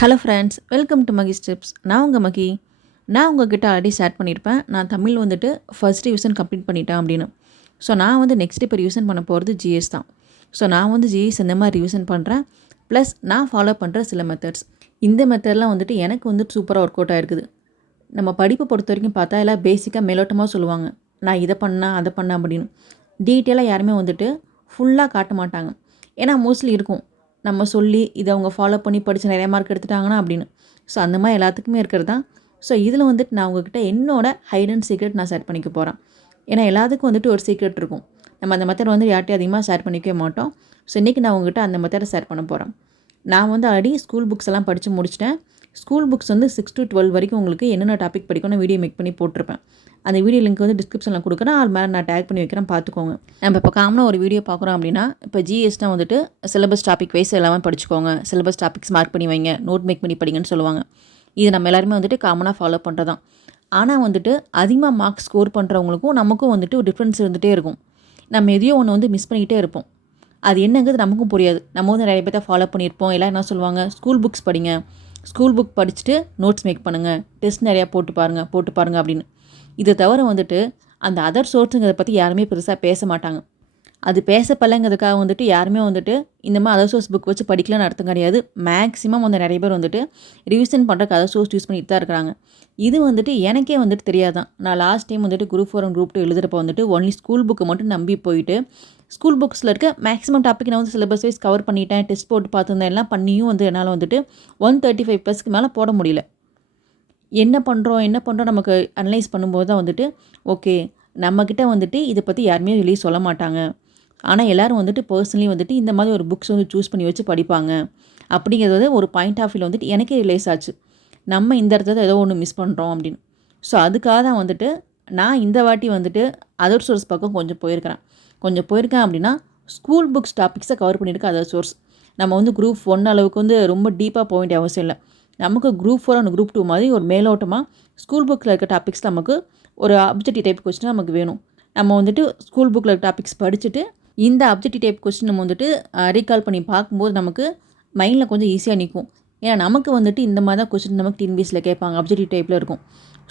Hello friends, welcome to Magi steps. நான் உங்கள் மகி. நான் உங்ககிட்ட ஆல்ரெடி ஷேர் பண்ணியிருப்பேன். நான் தமிழ் வந்துட்டு ஃபர்ஸ்ட் ரிவிஷன் கம்ப்ளீட் பண்ணிட்டேன் அப்படின்னு. ஸோ நான் வந்து நெக்ஸ்ட் இப்போ ரிவிஷன் பண்ண போகிறது ஜிஎஸ் தான். ஸோ நான் வந்து ஜிஎஸ் இந்த மாதிரி ரிவிஷன் பண்ணுறேன். ப்ளஸ் நான் ஃபாலோ பண்ணுற சில மெத்தட்ஸ். இந்த மெத்தட்லாம் வந்துட்டு எனக்கு வந்துட்டு சூப்பராக ஒர்க் அவுட் ஆகிருக்குது. நம்ம படிப்பை பொறுத்த வரைக்கும் பார்த்தா எல்லாம் பேசிக்காக மேலோட்டமாக சொல்லுவாங்க. நான் இதை பண்ணேன் அதை பண்ணேன் அப்படின்னு. டீட்டெயிலாக யாருமே வந்துட்டு ஃபுல்லாக காட்ட மாட்டாங்க. ஏன்னா மோஸ்ட்லி இருக்கும், நம்ம சொல்லி இதை அவங்க ஃபாலோ பண்ணி படித்து நிறைய மார்க் எடுத்துட்டாங்கன்னா அப்படின்னு. ஸோ அந்த மாதிரி எல்லாத்துக்குமே இருக்கிறது தான். ஸோ இதில் வந்துட்டு நான் உங்ககிட்ட என்னோட ஹைட் அண்ட் சீக்ரெட் நான் ஷேர் பண்ணிக்க போகிறேன். ஏன்னா எல்லாத்துக்கும் வந்துட்டு ஒரு சீக்ரெட் இருக்கும். நம்ம அந்த மெத்தட் வந்து யார்ட்டையும் அதிகமாக ஷேர் பண்ணிக்கவே மாட்டோம். ஸோ இன்றைக்கி நான் உங்ககிட்ட அந்த மெத்தடை ஷேர் பண்ண போகிறேன். நான் வந்து ஆல்ரெடி ஸ்கூல் புக்ஸ் எல்லாம் படித்து முடிச்சிட்டேன். ஸ்கூல் புக்ஸ் வந்து 6 to 12 வரைக்கும் உங்களுக்கு என்னென்ன டாபிக் படிக்கணும் வீடியோ மேக் பண்ணி போட்டிருப்பேன். அந்த வீடியோ லிங்க் வந்து டிஸ்கிரிப்ஷனில் கொடுக்குறேன். அது மேலே நான் டேக் பண்ணி வைக்கிறேன், பார்த்துக்கோங்க. நம்ம இப்போ காமனாக ஒரு வீடியோ பார்க்குறோம் அப்படின்னா, இப்போ ஜிஎஸ்னால் வந்துட்டு சிலபஸ் டாபிக் வைஸ் எல்லாமே படிச்சுக்கோங்க, சிலபஸ் டாபிக்ஸ் மார்க் பண்ணி வைங்க, நோட் மேக் பண்ணி படிங்கன்னு சொல்லுவாங்க. இது நம்ம எல்லாருமே வந்துட்டு காமனாக ஃபாலோ பண்ணுறது தான். ஆனால் வந்துட்டு அதிகமாக மார்க்ஸ் ஸ்கோர் பண்ணுறவங்களுக்கும் நமக்கும் வந்துட்டு ஒரு டிஃப்ரென்ஸ் இருந்துகிட்டே இருக்கும். நம்ம எதையோ ஒன்று வந்து மிஸ் பண்ணிக்கிட்டே இருப்போம். அது என்னங்கிறது நமக்கும் புரியாது. நம்ம வந்து நிறைய பேர்த்த ஃபாலோ பண்ணியிருப்போம். எல்லாம் என்ன சொல்லுவாங்க, ஸ்கூல் புக்ஸ் படிங்க, ஸ்கூல் புக் படிச்சுட்டு நோட்ஸ் மேக் பண்ணுங்கள், டெஸ்ட் நிறையா போட்டு பாருங்கள் அப்படின்னு. இதை தவிர வந்துட்டு அந்த அதர் சோர்ஸுங்கிறத பற்றி யாருமே பெருசாக பேச மாட்டாங்க. அது பேசப்படலைங்கிறதுக்காக வந்துட்டு யாருமே வந்துட்டு இந்த மாதிரி அதர் சோர்ஸ் புக் வச்சு படிக்கலான்னு அர்த்தம் கிடையாது. மேக்ஸிமம் வந்து நிறைய பேர் வந்துட்டு ரிவிஷன் பண்ணுறக்கு அதர் சோர்ஸ் யூஸ் பண்ணிட்டு தான் இருக்கிறாங்க. இது வந்துட்டு எனக்கே வந்துட்டு தெரியாதான். நான் லாஸ்ட் டைம் வந்துட்டு குரூப் 4 and குரூப் 2 எழுதுகிறப்ப வந்துட்டு ஒன்லி ஸ்கூல் புக்கை மட்டும் நம்பி போயிட்டு ஸ்கூல் புக்ஸில் இருக்க மேக்ஸிமம் டாபிக் நான் வந்து சிலபஸ் வைஸ் கவர் பண்ணிட்டேன், டெஸ்ட் போட்டு பார்த்துருந்தேன், எல்லாம் பண்ணியும் வந்து என்னால் வந்துட்டு 135+ மேலே போட முடியல. என்ன பண்ணுறோம் நமக்கு அனலைஸ் பண்ணும்போது தான் வந்துட்டு ஓகே, நம்மக்கிட்ட வந்துட்டு இதை பற்றி யாருமே வெளியே சொல்ல மாட்டாங்க. ஆனால் எல்லோரும் வந்துட்டு பர்சனலி வந்துட்டு இந்த மாதிரி ஒரு புக்ஸ் வந்து சூஸ் பண்ணி வச்சு படிப்பாங்க அப்படிங்கிறது ஒரு பாயிண்ட் ஆஃப் வியூவில் வந்துட்டு எனக்கே ரிலேஸ் ஆச்சு. நம்ம இந்த இடத்துல ஏதோ ஒன்று மிஸ் பண்ணுறோம் அப்படின்னு. ஸோ அதுக்காக தான் வந்துட்டு நான் இந்த வாட்டி வந்துட்டு அதர் சோர்ஸ் பக்கம் கொஞ்சம் போயிருக்கேன் அப்படின்னா ஸ்கூல் புக்ஸ் டாபிக்ஸை கவர் பண்ணியிருக்கேன். அதர் சோர்ஸ் நம்ம வந்து குரூப் 1 அளவுக்கு வந்து ரொம்ப டீப்பாக போக வேண்டிய அவசியம் இல்லை. நமக்கு குரூப் 4 அண்ட் குரூப் 2 மாதிரி ஒரு மேலோட்டமாக ஸ்கூல் புக்கில் இருக்க டாபிக்ஸ் நமக்கு ஒரு அப்ஜெக்டிவ் டைப் கொஸ்டின் நமக்கு வேணும். நம்ம வந்துட்டு ஸ்கூல் புக்கில் இருக்க டாபிக்ஸ் படிச்சுட்டு இந்த அப்ஜெக்டிவ் டைப் கொஸ்டின் நம்ம வந்துட்டு ரீகால் பண்ணி பார்க்கும்போது நமக்கு மைண்டில் கொஞ்சம் ஈஸியாக நிற்கும். ஏன்னா நமக்கு வந்துட்டு இந்த மாதிரி தான் கொஸ்டின் நமக்கு டிஎன்பிஎஸ்சியில் கேட்பாங்க, அப்ஜெக்டிவ் டைப்பில் இருக்கும்.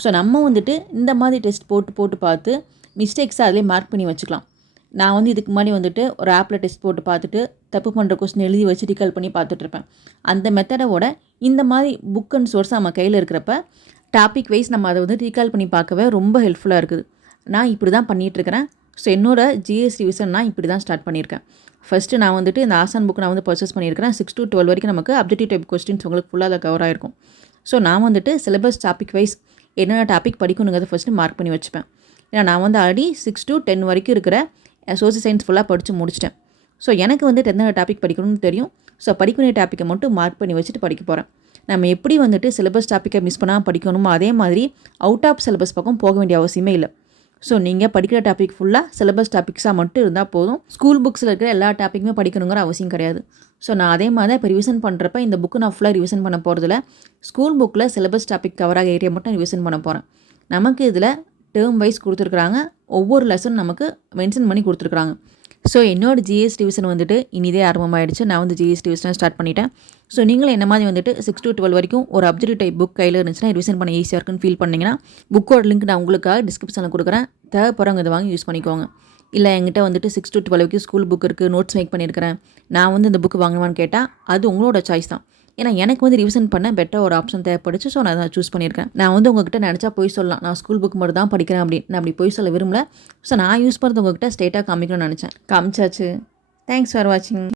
ஸோ நம்ம வந்துட்டு இந்த மாதிரி டெஸ்ட் போட்டு பார்த்து மிஸ்டேக்ஸை அதிலே மார்க் பண்ணி வச்சுக்கலாம். நான் வந்து இதுக்கு முன்னாடி வந்துட்டு ஒரு ஆப்பில் டெஸ்ட் போட்டு பார்த்துட்டு தப்பு பண்ணுற கொஸ்டின் எழுதி வச்சு ரீகால் பண்ணி பார்த்துட்ருப்பேன். அந்த மெத்தடோட இந்த மாதிரி புக் அண்ட் சோர்ஸ் நம்ம கையில் இருக்கிறப்ப டாபிக் வைஸ் நம்ம அதை வந்து ரீகால் பண்ணி பார்க்கவே ரொம்ப ஹெல்ப்ஃபுல்லாக இருக்குது. நான் இப்படி தான் பண்ணிகிட்ருக்கிறேன். ஸோ என்னோட ஜிஎஸ் ரிவிஷன் நான் இப்படி தான் ஸ்டார்ட் பண்ணியிருக்கேன். ஃபஸ்ட்டு நான் வந்துட்டு இந்த ஆசான் புக் நான் வந்து பர்ச்சேஸ் பண்ணியிருக்கிறேன். 6 to 12 வரைக்கும் நமக்கு அப்ஜெக்டிவ் டைப் கொஸ்டின்ஸ் உங்களுக்கு ஃபுல்லாக அதை கவர் ஆகிருக்கும். ஸோ நான் வந்துட்டு சிலபஸ் டாபிக் வைஸ் என்னென்ன டாபிக் படிக்கணுங்கிறத ஃபஸ்ட்டு மார்க் பண்ணி வச்சுப்பேன். ஏன்னா நான் வந்து ஆல்ரெடி 6 to 10 வரைக்கும் இருக்கிற சோசியல் சயின்ஸ் ஃபுல்லாக படித்து முடிச்சிட்டேன். ஸோ எனக்கு வந்துட்டு எந்தெந்த டாபிக் படிக்கணும்னு தெரியும். ஸோ படிக்கக்கூடிய டாப்பிக்கை மட்டும் மார்க் பண்ணி வச்சுட்டு படிக்க போகிறேன். நம்ம எப்படி வந்துட்டு சிலபஸ் டாப்பிக்கை மிஸ் பண்ணாமல் படிக்கணுமோ அதே மாதிரி அவுட் ஆஃப் சிலபஸ் பக்கம் போக வேண்டிய அவசியமே இல்லை. ஸோ நீங்கள் படிக்கிற டாபிக் ஃபுல்லாக சிலபஸ் டாபிக்ஸாக மட்டும் இருந்தால் போதும். ஸ்கூல் புக்ஸில் இருக்கிற எல்லா டாப்பிக்குமே படிக்கணுங்கிற அவசியம் கிடையாது. ஸோ நான் அதே மாதிரி தான் இப்போ ரிவிஷன் பண்ணுறப்ப இந்த புக்கு நான் ஃபுல்லாக ரிவிஷன் பண்ண போகிறதில்ல. ஸ்கூல் புக்கில் சிலபஸ் டாபிக் கவராக ஏரியா மட்டும் ரிவிஷன் பண்ண போகிறேன். நமக்கு இதில் டேர்ம் வைஸ் கொடுத்துருக்குறாங்க, ஒவ்வொரு லெசன் நமக்கு மென்ஷன் பண்ணி கொடுத்துருக்குறாங்க. ஸோ என்னோட ஜிஎஸ் டிவிஷன் வந்துட்டு இனிதே ஆரம்பமாகிடுச்சு. நான் வந்து ஜிஎஸ் டிவிஷனை ஸ்டார்ட் பண்ணிட்டேன். ஸோ நீங்களும் என்ன மாதிரி வந்துட்டு 6 to 12 வரைக்கும் ஒரு அப்ஜெக்டிவ் டைப் புக் கையில் இருந்துச்சுன்னா ரிவிஷன் பண்ண ஈஸியாக இருக்குன்னு ஃபீல் பண்ணிங்கன்னா புக்கோட லிங்க் நான் உங்களுக்காக டிஸ்கிரிப்ஷனில் கொடுக்குறேன். தேவைப்படுறவங்க இதை வாங்கி யூஸ் பண்ணிக்கோங்க. இல்லை என்கிட்ட வந்துட்டு 6 to 12 வரைக்கும் ஸ்கூல் புக் இருக்குது, நோட்ஸ் மேக் பண்ணியிருக்கிறேன், நான் வந்து இந்த புக்கு வாங்குவான்னு கேட்டால் அது உங்களோட சாய்ஸ் தான். ஏன்னா எனக்கு வந்து ரிவிஷன் பண்ண பெட்டர் ஒரு ஆப்ஷன் தேவைப்படுச்சு. ஸோ நான் சூஸ் பண்ணியிருக்கேன். நான் வந்து உங்ககிட்ட நினச்சா போய் சொல்லலாம், நான் ஸ்கூல் புக் மட்டும் தான் படிக்கிறேன் அப்படின்னு. நான் அப்படி போய் சொல்ல விரும்பல. ஸோ நான் யூஸ் பண்ணுறது உங்ககிட்ட ஸ்ட்ரெயிட்டாக காமிக்கணும்னு நினச்சேன். காமிச்சாச்சு. தேங்க்ஸ் ஃபார் வாட்சிங்.